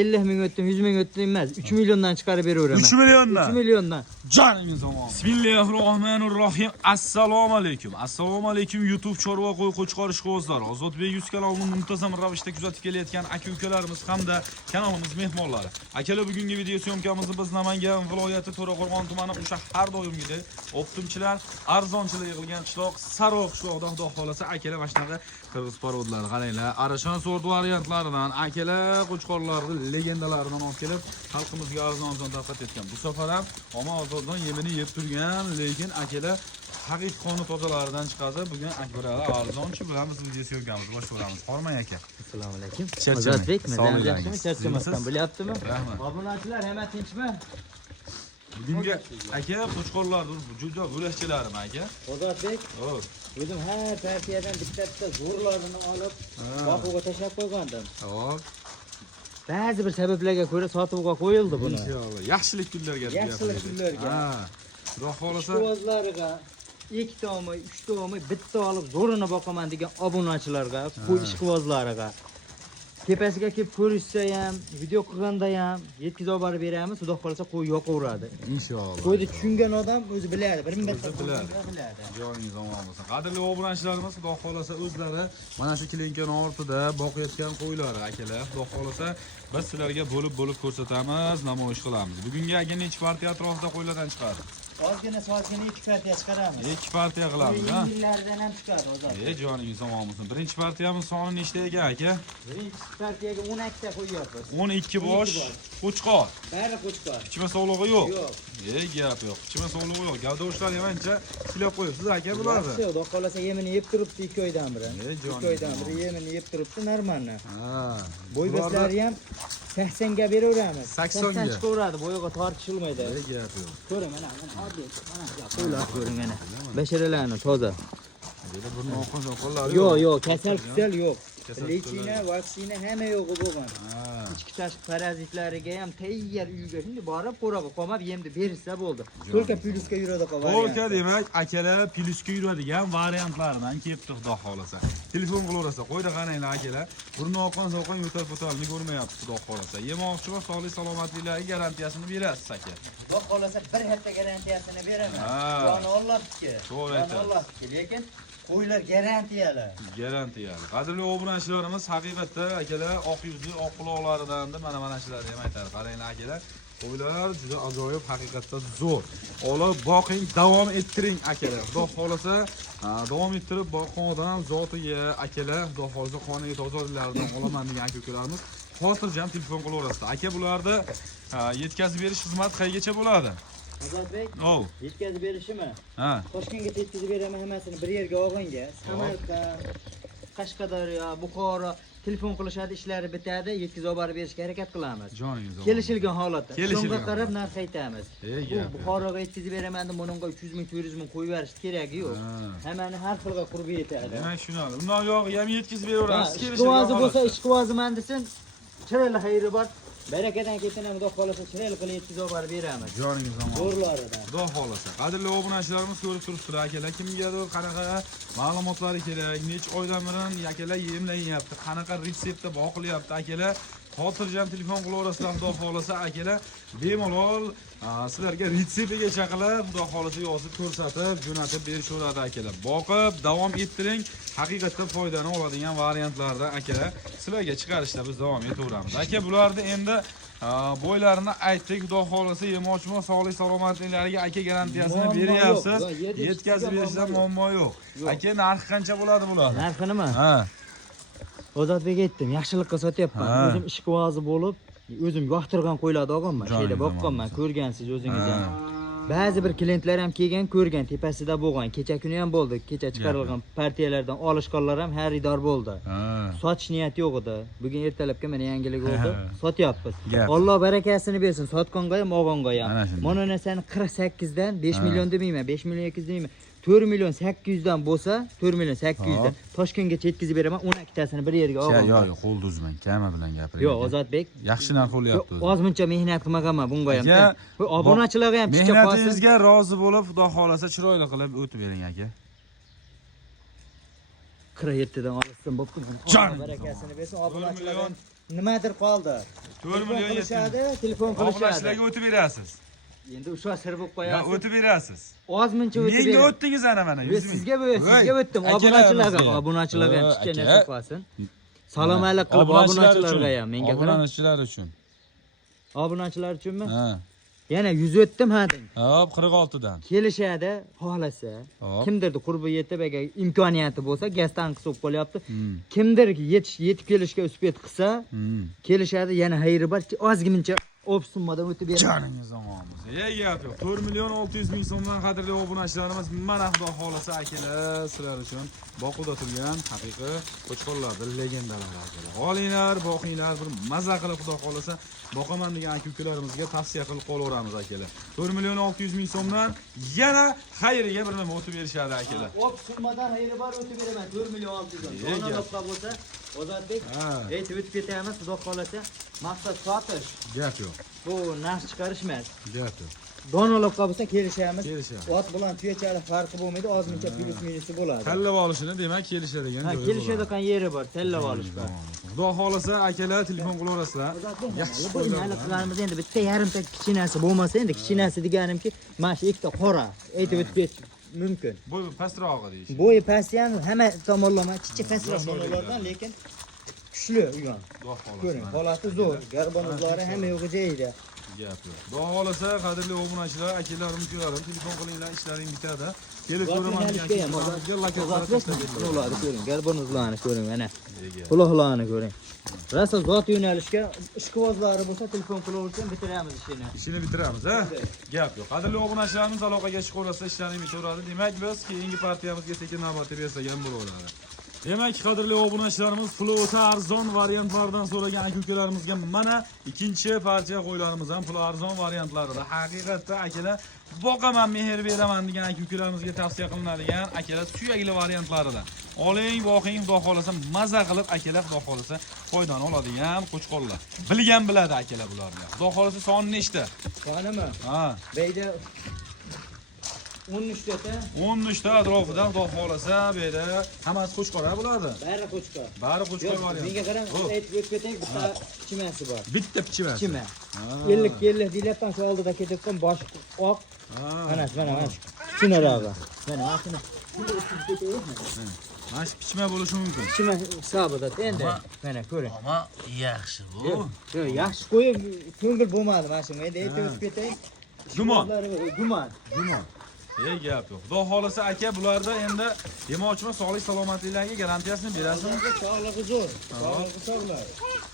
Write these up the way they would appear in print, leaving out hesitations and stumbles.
50 ming öttüm, 100 ming öttüm emas. 3 milyondan çıkarıp veriyorum. 3 milyondan. 3 milyondan. Canınız aman. Bismillahirrahmanirrahim. Assalomu alaykum. Assalomu alaykum YouTube chorva qo'y qo'chqor ishqibozlari. Ozodbek 100 kanalini muntazam ravishda kuzatib kelayotgan aka-ukalarimiz hamda kanalimiz mehmonlari. Akalar, bugungi video syomkamizni biz Namangan viloyati To'raqo'rg'on tumani o'sha har doimgidek optimchilar, arzonchilar yig'ilgan qishloq Saroq qishlog'ida xudo xolasa akalar mana shunaqa qirg'iz parodlari qaranglar. Arashon sort variantlaridan akalar qo'chqorlarning legendalaridan olib kelib xalqimizga arzon taqdim etgan. Bu safar ham Amazondan yemini yeb turgan, lekin akalar haqiqiy qoni tozalaridan chiqadi. Bugun Akbar Ali arzonchi bilan biz video syomkamiz boshlaymiz. Hormang aka. Assalomu alaykum. Ozodbek, Ozodbek, sog'lik yaxshimi? Charchamasdan bilyaptimi? Rahmat. Obunachilar hamma tinchmi? Bugungi aka qo'chqorlardir, juda bo'lakchilarim aka. Ozodbek, Xo'p. o'zim har partiyadan bitta zo'rlarini olib, boquvga tashlab qo'ygandim. Hop. Ba'zi bir sabablarga ko'ra sotuvga qo'yildi buni. Inshaalloh. Yaxshilik kunlarga. Yaxshilik kunlarga. Ha. Xudo xolasa. Ishqibozlarga 2 tomi, 3 tomi bitta olib zo'rini boqaman degan obunachilarga, qo'y ishqibozlariga tepasiga kelib ko'rishsa ham, video qilganda ham yetkazib olib beramiz. Xudo xolasa qo'y yoqaveradi. Inshaalloh. Qo'yni tushungan odam o'zi biladi. Birin-bitta biladi. biladi. Joningiz omon bo'lsin. Qadrli obunachilarimiz, xudo xolasa o'zlari mana shu klinkani ortida boqayotgan qo'ylari akalar. Xudo xolasa biz sizlarga bo'lib ko'rsatamiz, namoyish qilamiz. Bugungi aka necha partiya atrofida qo'ylardan chiqadi? Ozgina 2 partiya chiqaramiz. 2 partiya qilamiz, ha? Yillardan ham chiqadi o'zim. Joningiz omon bo'lsin. Birinchi partiyamiz soni nechta ekan aka? Birinchi partiyaga 12 ta qo'yyapmiz. 12 bosh qo'chqor. Bari qo'chqor. Ichma sog'lig'i yo'q. Yo'q. Gap yo'q. Ichma sog'lig'i yo'q. Gavdoshlari ham ancha silab qo'yibsiz aka bularni. Yaxshi, xudo xolasa yemini yeb turibdi 2 oydan beri. jonim. 2 oydan beri yemini yeb turibdi, normalni. Ha. Bo'y baslari ham 80 ga beraveramiz. 80 ga chiqaveradi, bo'yiga tortishilmaydi. Gap yo'q. Ko'ring mana oddiy, mana qo'ylar ko'ring mana. Basharalarni toza. Burni oqon soqollari Yo'q, kasal yo'q. Lechina, vaksina hamma yo'qi bo'lgan. Ichki tashqi parazitlariga ham tayyor uyga shunday borib, qo'raga qolmab yemni berishsa bo'ldi. To'lka plyuska yuradi qoladi. To'lka demak, akalar plyuska yuradigan variantlaridan kelibdi xudo xolasa. Telefon qilaversa, qo'yda qaranglar akalar. Burni oqon soqon yo'tal-po'talni ko'rmayapti xudo xolasa. Yemoqchi va sog'lik salomatliklariga garantiyasini berasiz aka. Xudo xolasa bir hafta garantiyasini beraman. Joni Allohniki. To'g'ri aytasiz. Lekin qo'ylar garantiyali. Garantiyali. Qadrli obunachilarimiz, haqiqatda akalar oq yuzli, oq quloqlaridan mana shularni ham aytadi. Qaranglar akalar, qo'ylar juda ajoyib, haqiqatda zo'r. Olib boqing, davom ettiring akalar. Xudo xolasa, davom ettirib boqqandan zotiga akalar, xudo xolasa qoniga tozaliklaridan olaman degan aka-ukalarimiz xotirjam telefon qilaverasiz. Aka, bularni yetkazib berish xizmati qayergacha bo'ladi? Ozodbek, yetkazib berishimi? Ha. Toshkentga yetkazib beraman hammasini bir yerga olg'inga. Samarqand, Qashqadaryo, Buxoro telefon qilishadi, ishlari bitadi, yetkazib olib berishga harakat qilamiz. Joningiz omon. Kelishilgan holatda. Shunga qarab Kelishilgan. narx aytamiz. Gap. Bu Buxoroga yetkazib beraman deb bunga 300 ming, 400 ming qo'yib berish keragi yo'q. Hammani har xilga qurib yetadi. Demak shuni. Undan yo'q, ham yetkazib beraverasiz. Ishqivozi bo'lsa, ishqivoziman desin, chiroyli xayri bor. Barakadan ketin ham xudo xolasa chiroyli qilib yetkazib olib beramiz. Joningiz omon. Zo'rlaridan. Xudo xolasa. Qadrli obunachilarimiz ko'rib turibdilar akalar. Kimgadir qanaqa ma'lumotlari kerak, necha oydan beri akalar yemlanyapti, qanaqa retseptda boqilyapti akalar. Xotirjam telefon qilaverasizlar, xudo xolasa akalar. Bemalol sizlarga retseptiga chaqilib, xudo xolasa yozib ko'rsatib, jo'natib berishaveradi akalar. Boqib, davom ettiring. Haqiqatda foydani oladigan variantlardan akalar sizlarga chiqarishda biz davom etaveramiz. Aka, bularni endi bo'ylarini aytdik, xudo xolasa yemoqchi va sog'lik salomatliklariga aka garantiyasini beryapsiz. Yetkazib berishdan muammo yo'q. Aka, narxi qancha bo'ladi bular? Narxi nima? Ha. Ozodbek aytdim, yaxshilikqa sotyapman. O'zim ishqivozi bo'lib, o'zim yoqtirgan qo'ylarni olganman. Shayda boqqanman, ko'rgansiz o'zingiz ham. Ba'zi bir klientlar ham kelgan, ko'rgan, tepasida bo'lgan. Kecha kuni ham bo'ldi. Kecha chiqarilgan partiyalardan olishganlar ham xaridor bo'ldi. Sotish niyati yo'q edi. Bugun ertalabga mana yangilik bo'ldi. Sotyapmiz. Alloh barakasini bersin. Sotqonga ham, olganga ham. Mana narsani 48 dan 5 million demayman, 5 million 200 demayman. 4 million 800 dan bo'lsa, 4 million 800 dan Toshkentgacha yetkazib beraman, 12 tasini bir yerga olg'in. Yo'q, qo'l uzmang, kama bilan gapiring. Yo'q, Ozodbek. Yaxshi narx o'lyapti o'zi. Ozmuncha mehnat qilmaganman bunga ham. Obunachilarga ham chiqib qolsin. Mehnatingizga rozi bo'lib, xudo xolasa chiroyli qilib o'tib bering aka. 47 dan olsin bo'pti. Barakasini bersin, obunachilarga nimadir qoldi. 4 million qilishadi, telefon qilishadi. Obunachilarga o'tib berasiz. Endi o'sha sir bo'lib Ya qo'yasiz. o'tib berasiz. Ozmuncha o'tib Menga bering. o'tdingiz ana mana. Sizga o'tdim. Obunachilarga ham kichkina narsa qilsin. Salom alaykum qilib obunachilarga ham menga qarang. Obunachilar uchun. Obunachilar uchunmi? Ha. Yana 100 o'tdim ha deng. Hop 46 dan. Kelishadi, xohlasa. Hop. Kimdirni qurbi yetib agar imkoniyati bo'lsa, gaz tanqisi bo'lib qolyapti. Kimdir yetib kelishga uspet qilsa, kelishadi, yana xayri bor, ozgincha opsummadan o'tib beradi. Joningiz omonmiz. Ey gap yo'q. 4 million 600 ming so'mdan qadrli obunachilarimiz mana xudo xolasa akalar sizlar uchun boquda turgan haqiqiy qo'chqorlardir, legendalar akalar. Olinglar, boqinglar, bir maza qilib xudo xolasa boqaman degan aka-ukalarimizga tavsiya qilib qolaveramiz akalar. 4 million 600 ming so'mdan yana xayriga bir nima o'tib berishadi akalar. Opsummadan xayri bor o'tib beraman 4 million 600 ming. Donaloqqa bo'lsa, Ozodbek, aytib o'tib ketamiz, xudo xolasa maqsad sotish. Gap yo'q. Bu narx chiqarish emas. Gap yo'q. Donaloqqa bo'lsa kelishamiz. Kelishamiz. Ot bilan tuyachalik farqi bo'lmaydi, ozmuncha plyus minusi bo'ladi. Tanlab olishini demak kelishadigan Ha, joyi kelishadigan yeri bor, tanlab olishga. Xudo xolasa akalar telefon qilaverasizlar. Yaxshi qilamiz endi bitta yarimta kichinasi bo'lmasa, endi kichinasi deganimki, mana shu ikkita qora aytib o'tib ketish mumkin. Bo'y pastrog'i deyish. Bo'yi past ham hamma tomonlama kichik pastroq bo'lganlardan, lekin kuchli uyon. Xudo xolasa. Ko'ring, holati zo'r. Garbonozlari hamma yo'g'i joyida. Gap yo'q. Xudo xolasa qadrli obunachilar, akalarim, ukalarim telefon qilinglar, ishlaring bitadi. Kelib ko'raman degan ularni ko'ring, garbonozlarni ko'ring mana. Quloqlarni ko'ring. Rosa zot yo'nalishga ishqibozlari bo'lsa telefon qilaversin, bitiramiz ishini. Ishini bitiramiz, ha? Gap yo'q. Qadrli obunachilarimiz aloqaga chiqaversa, ishlaring bitaveradi. Demak, biz keyingi partiyamizga sekin navbatda bersak ham bo'laveradi. Demak, qadrli obunachilarimiz, puli o'ta arzon variantlardan so'ragan aka-ukalarimizga mana ikkinchi partiya qo'ylarimiz ham puli arzon variantlarida. Haqiqatda akalar boqaman, mehr beraman degan aka-ukalarimizga tavsiya qilinadigan akalar suyakli variantlaridan. Oling, boqing, xudo xolasa maza qilib akalar xudo xolasa foydan oladigan qo'chqorlar. Bilgan biladi akalar bularni. Xudo xolasa soni nechta? Sonimi? Ha. Beyda 13 ta. 13 ta atrofidan xudo xolasa bu yerda hammasi qo'chqor bo'ladi. Bari qo'chqor. Bari qo'chqor variant. Menga qarang, aytib o'tib bitta pichmasi bor. Bitta pichmasi. Pichma. 50 deyapman, shu oldida ketayotgan bosh oq. Mana shu chinarog'i. Mana shuni. Mana shu pichma bo'lishi mumkin. Pichma hisobida endi. Mana ko'ring. Ammo yaxshi bu. Yo'q, yaxshi qo'yib ko'ngil bo'lmadi mana shunga. Endi aytib o'tib ketay. Gumon. Gumon. Ey gap yo'q. Xudo xolasa aka bularda endi yemoqchimi sog'lik salomatliklarga garantiyasini berasizmi? Sog'ligi zo'r. Sog'ligi sog'lar.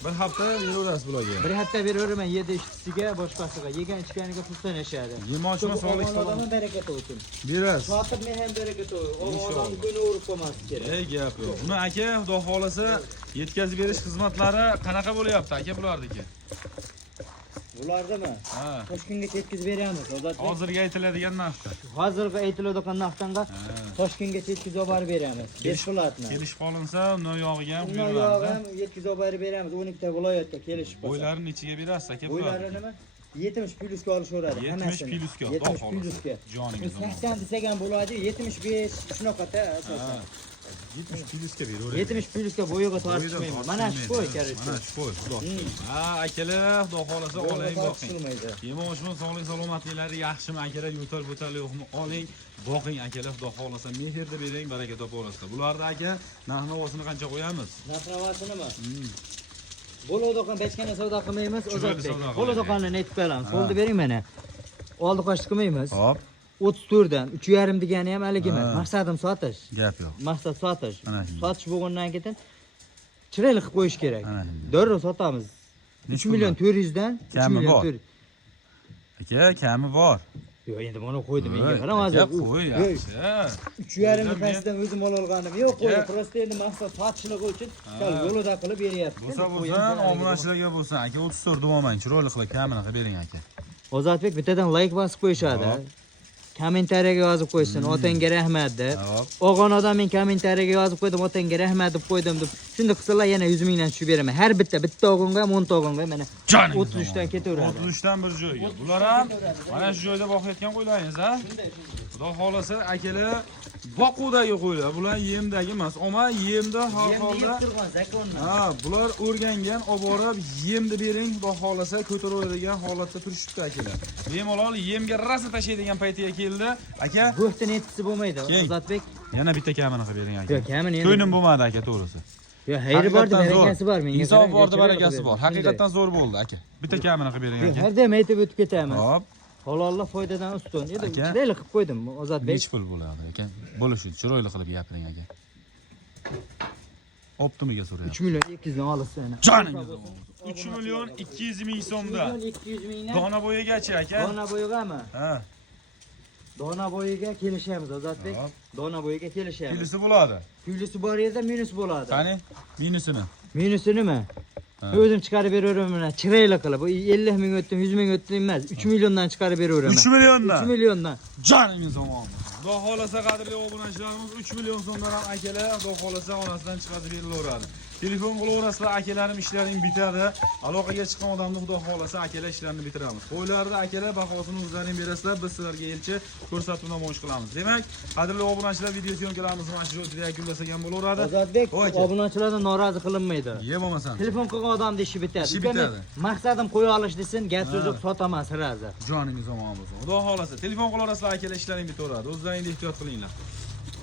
Bir hafta beraverasiz bularga. Bir hafta beraverman, yedi ishchisiga, boshqasiga, yegan ichganiga puldan yashadi. Yemoqchimi sog'lik salomatlik baraka topsin. berasiz. Sotib men ham baraka topsin. Odamni ko'ni urib qo'ymaslik kerak. Ey gap yo'q. Buni aka xudo xolasa yetkazib berish xizmatlari qanaqa bo'lyapti aka bulardiki? Bulardami? Ha. Toshkentga yetkazib beramiz, Ozodbek. Hozirgi aytiladigan narxda. Hozirgi aytiladigan narxdan Toshkentga yetkazib olib beramiz. Beshplatni. Kelishib qolinsa, uni yog'iga ham Uni quyiladi. yog'i ham yetkazib olib beramiz. 12 ta viloyatga kelishib qolsa. Bo'ylarini ichiga berasiz aka bular. Bo'ylari nima? 70 plyusga olishaveradi 70 hammasini. plyusga, 70 xudo plyusga. Joningiz omon. 80 desak ham bo'ladi, 75 shunaqa-da asosan. 70 plyusga beraveradi. 70 plyusga bo'yiga tortishmaymiz. Mana shu qo'y kerak. Mana shu qo'y, xudo. Ha, akalar, xudo xolasa oling boqing. Yemoqchimi sog'lik salomatliklari yaxshimi akalar, yo'tal bo'tal yo'qmi? Oling, boqing akalar, xudo xolasa mehrda bering, baraka topaverasizlar. Bularda aka narx-navosini qancha qo'yamiz? Narx-navosinimi? Bo'ladigan bechkana savdo qilmaymiz, Ozodbek. Bo'ladiganini aytib qo'yamiz. Qo'lda bering mana. Oldi qo'shib qilmaymiz. Hop. 34 dan 3,5 degani ham haligi emas. Maqsadim sotish. Gap yo'q. Maqsad sotish. Ana shunday. Sotish bo'lgandan keyin chiroyli qilib qo'yish kerak. Ana shunday. Darrov sotamiz. 3 million 400 dan 3 Kami million bor. 400. Aka, kami bor. Yo'q, endi buni qo'ydim menga qarang hozir. Gap qo'y, yaxshi. 3,5 million o'zim ololganim yo'q, qo'y. Prosta endi maqsad sotishligi uchun yo'lida qilib beryapti. Bo'lsa, obunachilarga bo'lsin, aka 34 davoman chiroyli qilib kamini qilib bering aka. Ozodbek bittadan like bosib qo'yishadi. Kommentariyaga yozib qo'ysin, otangga rahmat deb. Hop. O'g'on odam men kommentariyaga yozib qo'ydim, otangga rahmat deb qo'ydim deb. Shunda qilsalar yana 100 mingdan tushib beraman. Har bitta o'g'onga ham 10 ta o'g'onga mana 33 dan ketaveradi. 33 dan bir joyga. Bular ham mana shu joyda boqayotgan qo'ylaringiz, ha? Xudo xolasa akalar boquvdagi qo'ylar. Bular yemdagi emas. Ammo yemda har holda turgan zakonni. ha, bular o'rgangan, olib borib yemni bering, xudo xolasa ko'taraveradigan holatda turishibdi akalar. Bemalol yemga rasa tashlaydigan paytiga keldi. Aka, Go'shtini etisi bo'lmaydi, Ozodbek. yana bitta kamini qilib bering aka. Yo'q, kamini endi. To'ynim bo'lmadi aka, to'g'risi. Yo'q, xayri bor, barakasi bor menga. Insof bor, barakasi bor. Haqiqatan zo'r bo'ldi aka. Bitta kamini qilib bering aka. Har doim aytib o'tib ketaman. Hop. Halollik foydadan ustun. Endi chiroyli qilib qo'ydim, Ozodbek. Nech pul bo'ladi aka? Bo'lishi chiroyli qilib gapiring aka. Optimiga so'rayapman. 3 million 200 dan olasiz. Joningiz olsun. 3 million 200 ming so'mda. 200 mingdan. Dona bo'yigachi aka? Dona bo'yigami? Ha. Dona bo'yiga kelishamiz, Ozodbek. Hop. Dona bo'yiga kelishamiz. Pilisi bo'ladi. Kuylisi bor yerda minus bo'ladi. Qani? Minusini. Minusi nima? O'zim chiqarib beraveraman mana chiroyli qilib. Bu 50 ming o'tdim, 100 ming o'tdim emas. 3 milliondan chiqarib beraveraman. 3 milliondan. 3 milliondan. Joningiz omon. Xudo xolasa qadrli obunachilarimiz 3 million so'mdan ham akalar xudo xolasa onasidan chiqarib berilaveradi. Telefon qilaverasizlar, akalarim ishlaring bitadi. Aloqaga chiqqan odamni xudo xolasa akalar ishlarini bitiramiz. Qo'ylarda akalar bahosini o'zlaring berasizlar, biz sizlarga elchi ko'rsatib namoyish qilamiz. Demak, qadrli obunachilar video syomkalarimiz mana shu joyda yakunlasak ham bo'laveradi. Ozodbek, obunachilardan norozi qilinmaydi. Ye bo'lmasam. Telefon qilgan odamni ishi bitadi. Ishi bitadi. Maqsadim qo'ya olish desin, gap so'z yo'q, sotaman sirazi. Joningiz omon bo'lsin. Xudo xolasa telefon qilaverasizlar, akalar ishlaring bitaveradi. O'zlaringiz ehtiyot qilinglar.